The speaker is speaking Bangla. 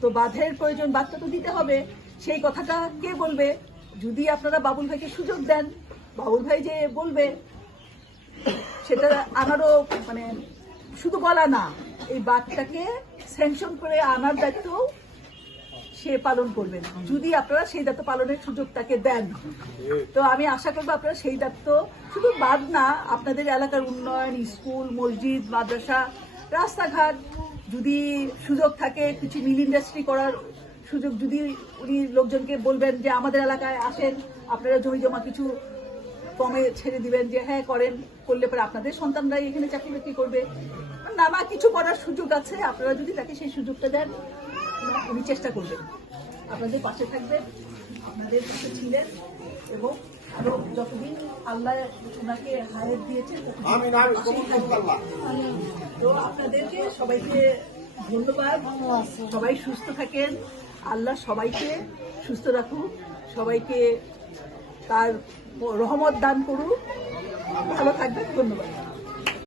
তো বাধের প্রয়োজন বাচ্চা তো দিতে হবে। সেই কথাটা কে বলবে? যদি আপনারা বাবুল ভাইকে সুযোগ দেন, বাবুল ভাই যে বলবে, সেটা আমারও মানে শুধু বলা না, এই বাচ্চাকে স্যাংশন করে আনার দায়িত্ব সে পালন করবেন। যদি আপনারা সেই দায়িত্ব পালনের সুযোগ তাকে দেন। তো আমি আশা করব আপনারা সেই দায়িত্ব শুধু বাদ না, আপনাদের এলাকার উন্নয়ন, স্কুল, মসজিদ, মাদ্রাসা, রাস্তাঘাট যদি সুযোগ থাকে কিছু মিল ইন্ডাস্ট্রি করার সুযোগ, যদি উনি লোকজনকে বলবেন যে আমাদের এলাকায় আসেন, আপনারা জমি জমা কিছু কমে ছেড়ে দিবেন যে হ্যাঁ করেন, করলে পরে আপনাদের সন্তানরাই এখানে চাকরি বাকরি করবে। নানা কিছু করার সুযোগ আছে, আপনারা যদি তাকে সেই সুযোগটা দেন উনি চেষ্টা করবেন। আপনাদের পাশে থাকবেন, আপনাদের পাশে ছিলেন এবং যতদিন আল্লাহ ওনাকে হায়াত দিয়েছে থাকবেন। তো আপনাদেরকে সবাইকে ধন্যবাদ। সবাই সুস্থ থাকেন। আল্লাহ সবাইকে সুস্থ রাখুক। সবাইকে তার রহমত দান করুক। ভালো থাকবেন। ধন্যবাদ।